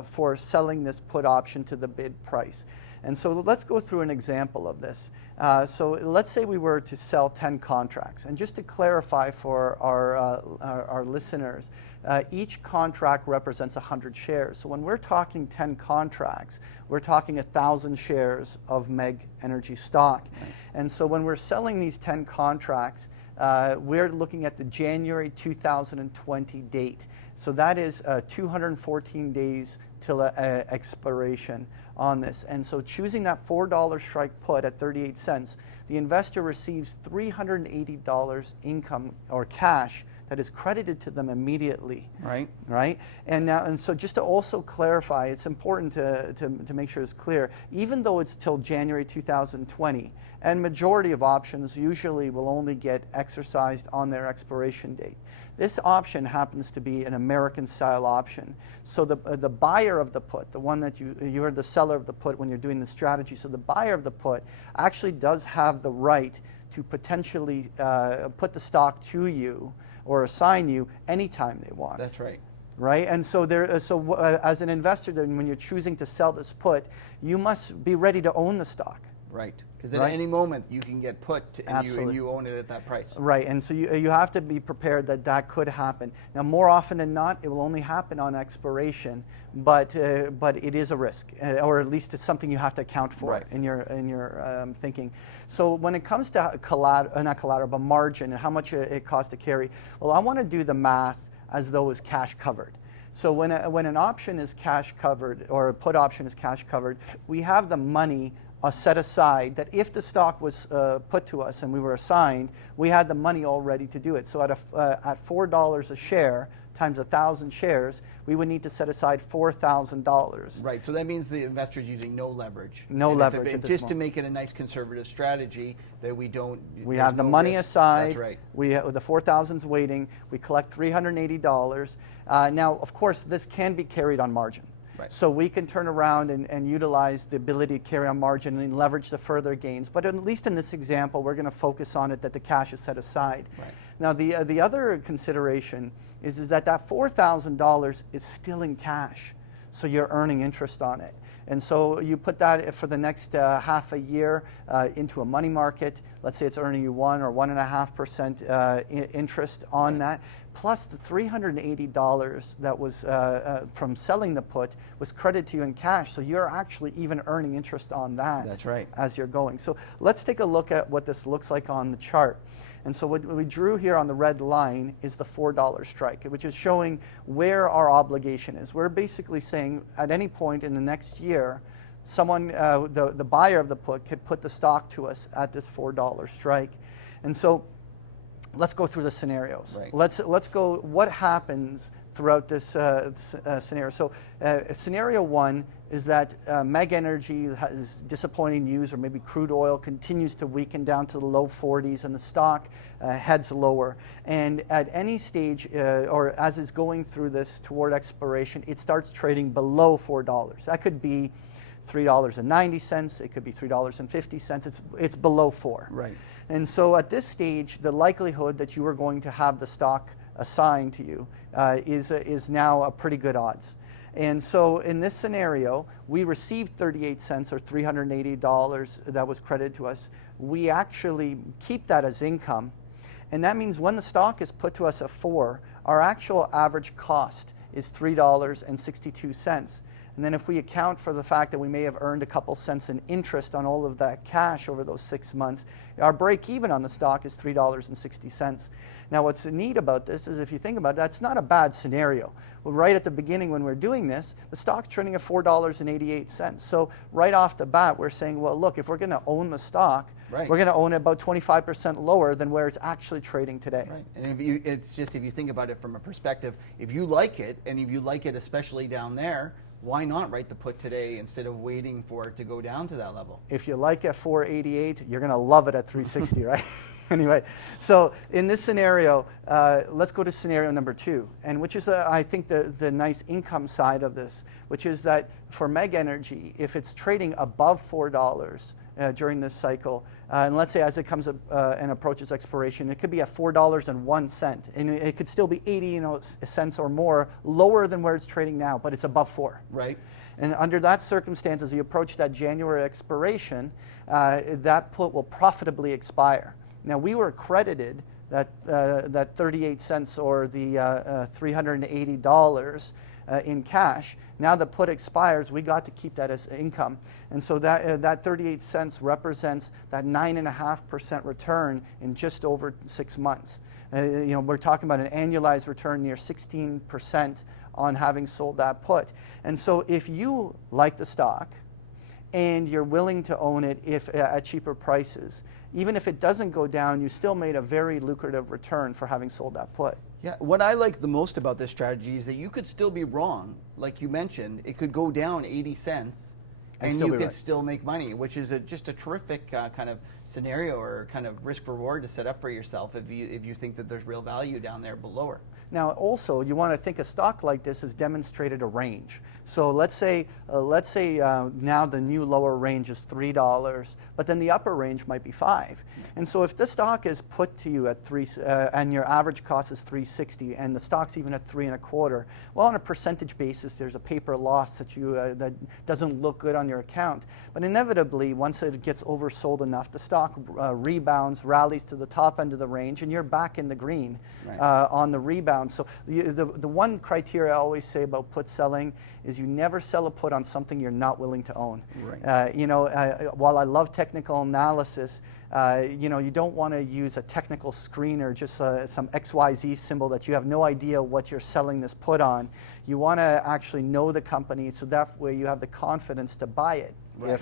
for selling this put option to the bid price. And so let's go through an example of this. So let's say we were to sell 10 contracts. And just to clarify for our listeners, each contract represents 100 shares. So when we're talking 10 contracts, we're talking 1,000 shares of MEG Energy stock. Right. And so when we're selling these 10 contracts, we're looking at the January 2020 date. So that is 214 days till expiration on this. And so choosing that $4 strike put at 38 cents, the investor receives $380 income or cash that is credited to them immediately. Right. Right? And so just to also clarify, it's important to make sure it's clear, even though it's till January 2020, and majority of options usually will only get exercised on their expiration date. This option happens to be an American style option. So the buyer of the put, the one that you are the seller of the put when you're doing the strategy, so the buyer of the put actually does have the right to potentially put the stock to you or assign you anytime they want. That's right. Right, and so as an investor, then when you're choosing to sell this put, you must be ready to own the stock. Right, because at any moment you can get put and you own it at that price. Right, and so you have to be prepared that that could happen. Now, more often than not, it will only happen on expiration, but it is a risk, or at least it's something you have to account for in your thinking. So when it comes to not collateral, but margin and how much it costs to carry, well, I want to do the math as though it's cash covered. So when an option is cash covered, or a put option is cash covered, we have the money set aside that if the stock was put to us and we were assigned, we had the money all ready to do it. So at $4 a share times 1,000 shares, we would need to set aside $4,000. Right, so that means the investor's using no leverage. No leverage at this just moment. to make it a nice conservative strategy that we don't. We have the money aside. That's right. We have the 4,000's waiting. We collect $380. Now, of course, this can be carried on margin. Right. So we can turn around and utilize the ability to carry on margin and leverage the further gains. But at least in this example, we're going to focus on it that the cash is set aside. Right. Now, the other consideration is that $4,000 is still in cash. So you're earning interest on it. And so you put that for the next half a year into a money market. Let's say it's earning you 1 or 1.5% interest on that. Plus the $380 that was from selling the put was credited to you in cash. So you're actually even earning interest on that. That's right. As you're going. So let's take a look at what this looks like on the chart. And so what we drew here on the red line is the $4 strike, which is showing where our obligation is. We're basically saying at any point in the next year, someone, the buyer of the put, could put the stock to us at this $4 strike. And so let's go through the scenarios. Right. Let's go what happens throughout this scenario. So scenario one is that MEG Energy has disappointing news, or maybe crude oil continues to weaken down to the low 40s and the stock heads lower. And at any stage, or as it's going through this toward expiration, it starts trading below $4. That could be $3.90, it could be $3.50, it's below 4. Right. And so at this stage, the likelihood that you are going to have the stock assigned to you is now a pretty good odds. And so in this scenario, we received 38 cents or $380 that was credited to us. We actually keep that as income. And that means when the stock is put to us at 4, our actual average cost is $3.62. And then if we account for the fact that we may have earned a couple cents in interest on all of that cash over those 6 months, our break even on the stock is $3.60. Now what's neat about this is if you think about it, that's not a bad scenario. Well, right at the beginning when we're doing this, the stock's trading at $4.88. So right off the bat, we're saying, well, look, if we're going to own the stock, right, we're going to own it about 25% lower than where it's actually trading today. Right. And if you think about it from a perspective, if you like it, and if you like it especially down there, why not write the put today instead of waiting for it to go down to that level? If you like at 488, you're going to love it at 360, right? Anyway, so in this scenario, let's go to scenario number 2, and which is, I think, the nice income side of this, which is that for MEG Energy, if it's trading above $4, during this cycle, and let's say as it comes and approaches expiration, it could be at $4.01, and it could still be 80 cents or more lower than where it's trading now, but it's above 4. Right. And under that circumstance, as you approach that January expiration, that put will profitably expire. Now, we were credited that 38 cents or the $380 in cash. Now the put expires, we got to keep that as income. And so that 38 cents represents that 9.5% return in just over 6 months. We're talking about an annualized return near 16% on having sold that put. And so if you like the stock and you're willing to own it at cheaper prices, even if it doesn't go down, you still made a very lucrative return for having sold that put. Yeah, what I like the most about this strategy is that you could still be wrong. Like you mentioned, it could go down 80 cents and you could still make money, which is just a terrific kind of scenario or kind of risk reward to set up for yourself if you think that there's real value down there below. Now, also, you want to think a stock like this has demonstrated a range. So let's say now the new lower range is $3, but then the upper range might be $5. And so if the stock is put to you at $3 and your average cost is $3.60, and the stock's even at $3.25, well, on a percentage basis, there's a paper loss that that doesn't look good on your account. But inevitably, once it gets oversold enough, the stock rebounds, rallies to the top end of the range, and you're back in the green on the rebound. So the one criteria I always say about put selling is you never sell a put on something you're not willing to own. Right. While I love technical analysis, you don't want to use a technical screener, just some XYZ symbol that you have no idea what you're selling this put on. You want to actually know the company, so that way you have the confidence to buy it. Right.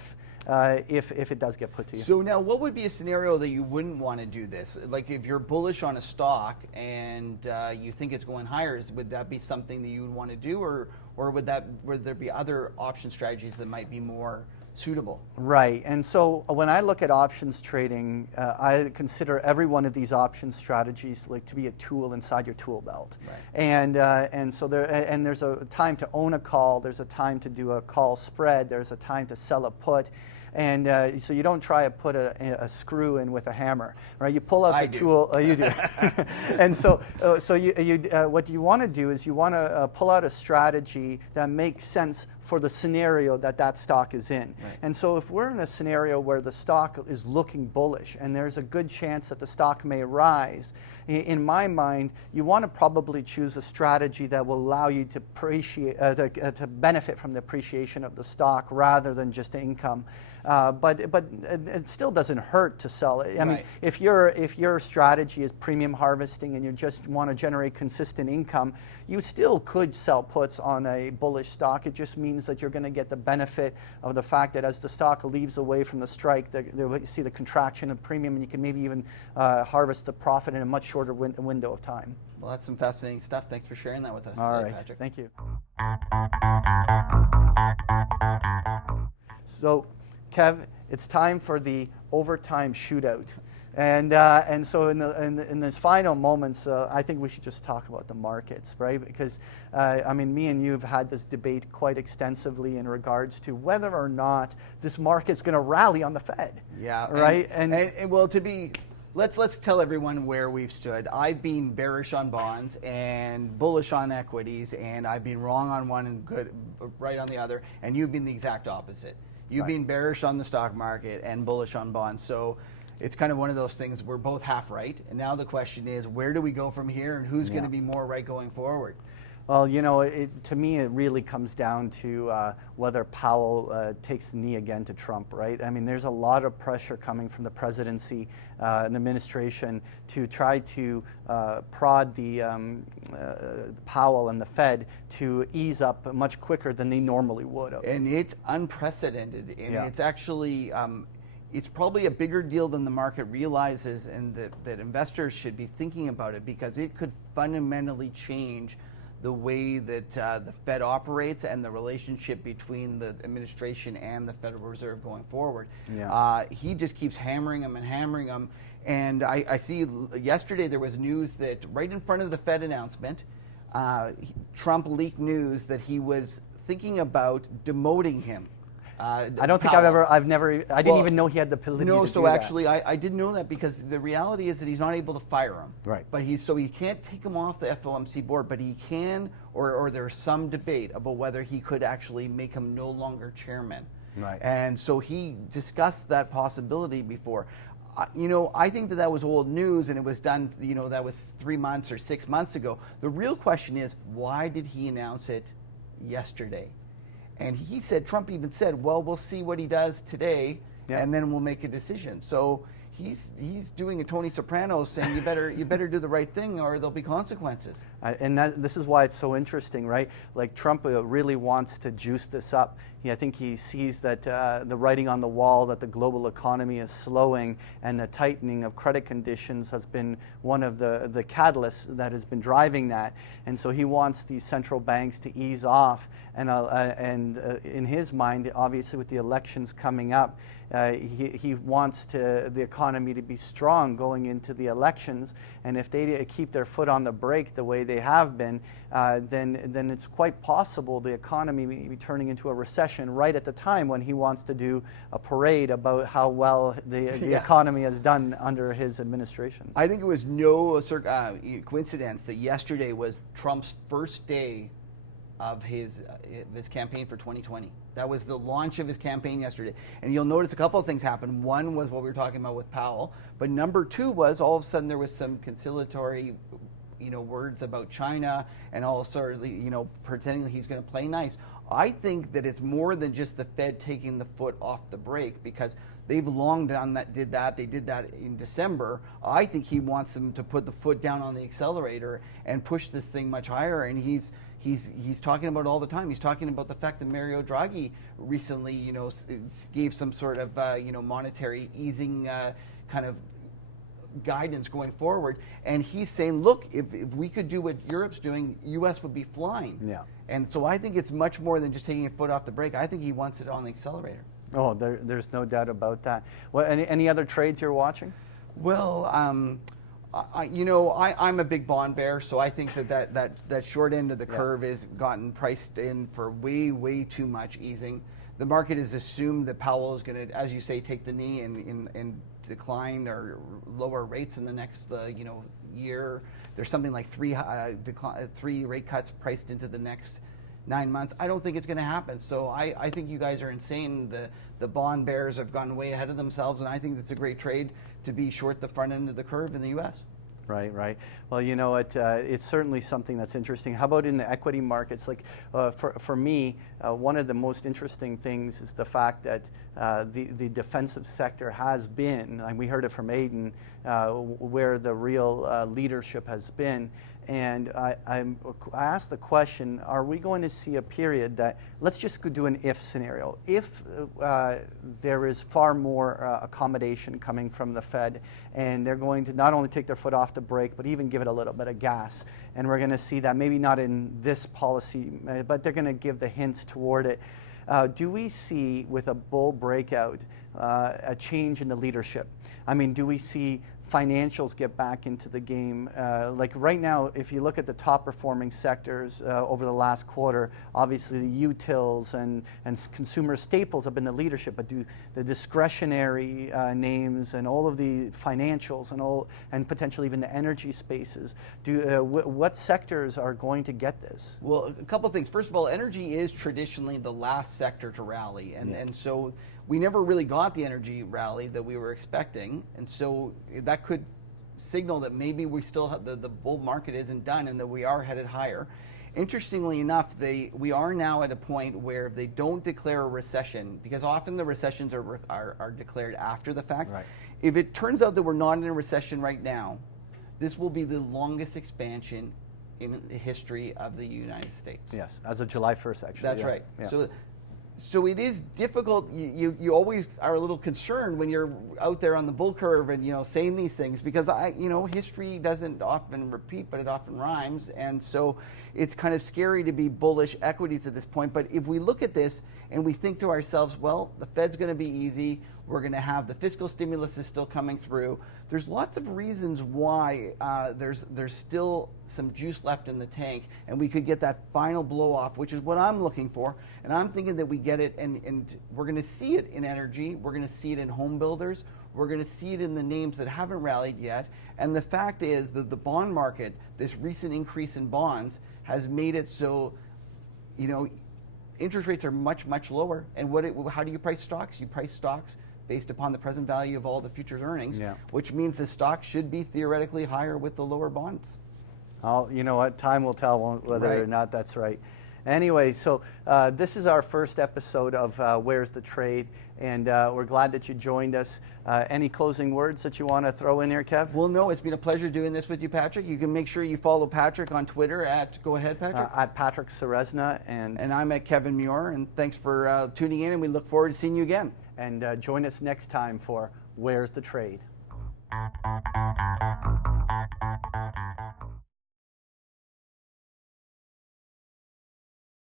If it does get put to you. So now, what would be a scenario that you wouldn't want to do this? Like if you're bullish on a stock and you think it's going higher, would that be something that you would want to do, or would there be other option strategies that might be more suitable? Right, and so when I look at options trading, I consider every one of these option strategies like to be a tool inside your tool belt. Right. And so there's a time to own a call, there's a time to do a call spread, there's a time to sell a put. And so you don't try to put a screw in with a hammer, right? You pull out the tool. You do. And so what you want to do is you want to pull out a strategy that makes sense for the scenario that stock is in. Right. And so if we're in a scenario where the stock is looking bullish and there's a good chance that the stock may rise, in my mind, you want to probably choose a strategy that will allow you to to benefit from the appreciation of the stock rather than just income. But it still doesn't hurt to sell it. I mean, if your strategy is premium harvesting and you just want to generate consistent income, you still could sell puts on a bullish stock. It just means that you're going to get the benefit of the fact that as the stock leaves away from the strike, you see the contraction of premium, and you can maybe even harvest the profit in a much shorter window of time. Well, that's some fascinating stuff. Thanks for sharing that with us today, Patrick. Thank you. So, Kev, it's time for the overtime shootout. And so in these final moments, I think we should just talk about the markets, right? Because, me and you have had this debate quite extensively in regards to whether or not this market's going to rally on the Fed. Yeah. Right? And well, let's tell everyone where we've stood. I've been bearish on bonds and bullish on equities, and I've been wrong on one and right on the other, and you've been the exact opposite. You've been bearish on the stock market and bullish on bonds. So it's kind of one of those things, we're both half right. And now the question is, where do we go from here, and who's going to be more right going forward? Well, to me, it really comes down to whether Powell takes the knee again to Trump, right? I mean, there's a lot of pressure coming from the presidency and the administration to try to prod the Powell and the Fed to ease up much quicker than they normally would have. And it's unprecedented. And it's actually, it's probably a bigger deal than the market realizes, and that investors should be thinking about it, because it could fundamentally change the way that the Fed operates and the relationship between the administration and the Federal Reserve going forward. Yeah. He just keeps hammering them and hammering them. And I see yesterday there was news that right in front of the Fed announcement, Trump leaked news that he was thinking about demoting him. I don't think I didn't even know he had the ability to do that. No, so actually I didn't know that, because the reality is that he's not able to fire him. Right. But he can't take him off the FOMC board, but he can, or there's some debate about whether he could actually make him no longer chairman. Right. And so he discussed that possibility before. I think that was old news, and it was done, that was 3 months or 6 months ago. The real question is, why did he announce it yesterday? And Trump even said, well, we'll see what he does today, and then we'll make a decision. So he's doing a Tony Soprano, saying you better do the right thing, or there'll be consequences. And this is why it's so interesting, right? Like, Trump really wants to juice this up. I think he sees that the writing on the wall, that the global economy is slowing, and the tightening of credit conditions has been one of the catalysts that has been driving that. And so he wants these central banks to ease off. And in his mind, obviously with the elections coming up, he wants the economy to be strong going into the elections. And if they keep their foot on the brake the way they have been, then it's quite possible the economy may be turning into a recession right at the time when he wants to do a parade about how well the economy has done under his administration. I think it was no coincidence that yesterday was Trump's first day of his campaign for 2020. That was the launch of his campaign yesterday. And you'll notice a couple of things happened. One was what we were talking about with Powell, but number two was all of a sudden there was some conciliatory words about China, and all sort of, pretending that he's going to play nice. I think that it's more than just the Fed taking the foot off the brake, because they've long did that. They did that in December. I think he wants them to put the foot down on the accelerator and push this thing much higher. And he's talking about it all the time. He's talking about the fact that Mario Draghi recently, gave some sort of, monetary easing kind of guidance going forward, and he's saying, look, if we could do what Europe's doing, U.S. would be flying. Yeah. And so I think it's much more than just taking a foot off the brake. I think he wants it on the accelerator. Oh, there's no doubt about that. Well, any other trades you're watching? Well, I'm a big bond bear, so I think that short end of the curve has gotten priced in for way too much easing. The market has assumed that Powell is going to, as you say, take the knee and decline or lower rates in the next year. There's something like three rate cuts priced into the next 9 months. I don't think it's going to happen. So I think you guys are insane. The bond bears have gone way ahead of themselves, and I think it's a great trade to be short the front end of the curve in the U.S. Right. Well, it's certainly something that's interesting. How about in the equity markets? Like for me, one of the most interesting things is the fact that the defensive sector has been, and we heard it from Aidan, where the real leadership has been. And I asked the question, are we going to see a period that, let's just do an if scenario. If there is far more accommodation coming from the Fed, and they're going to not only take their foot off the brake, but even give it a little bit of gas. And we're going to see that, maybe not in this policy, but they're going to give the hints toward it. Do we see, with a bull breakout, a change in the leadership? I mean, do we see financials get back into the game? Like right now, if you look at the top performing sectors over the last quarter, obviously the utils and consumer staples have been the leadership, but do the discretionary names and all of the financials and potentially even the energy spaces, what sectors are going to get this? Well, a couple of things. First of all, energy is traditionally the last sector to rally, and so we never really got the energy rally that we were expecting, and so that could signal that maybe we still have the bull market isn't done and that we are headed higher. Interestingly enough, we are now at a point where if they don't declare a recession, because often the recessions are declared after the fact. Right. If it turns out that we're not in a recession right now, this will be the longest expansion in the history of the United States. Yes, as of July 1st, actually. That's right. Yeah. So it is difficult. You always are a little concerned when you're out there on the bull curve and saying these things, because history doesn't often repeat, but it often rhymes, and so it's kind of scary to be bullish equities at this point. But if we look at this and we think to ourselves, well, the Fed's going to be easy. We're going to have the fiscal stimulus is still coming through. There's lots of reasons why there's still some juice left in the tank, and we could get that final blow off, which is what I'm looking for. And I'm thinking that we get it, and we're going to see it in energy. We're going to see it in home builders. We're going to see it in the names that haven't rallied yet. And the fact is that the bond market, this recent increase in bonds, has made it so, interest rates are much, much lower. And how do you price stocks? You price stocks based upon the present value of all the futures earnings, which means the stock should be theoretically higher with the lower bonds. Oh, you know what? Time will tell whether or not that's right. Anyway, so this is our first episode of Where's the Trade, and we're glad that you joined us. Any closing words that you want to throw in there, Kev? Well, no, it's been a pleasure doing this with you, Patrick. You can make sure you follow Patrick on Twitter go ahead, Patrick. At Patrick Ceresna. And I'm at Kevin Muir, and thanks for tuning in, and we look forward to seeing you again. And join us next time for Where's the Trade?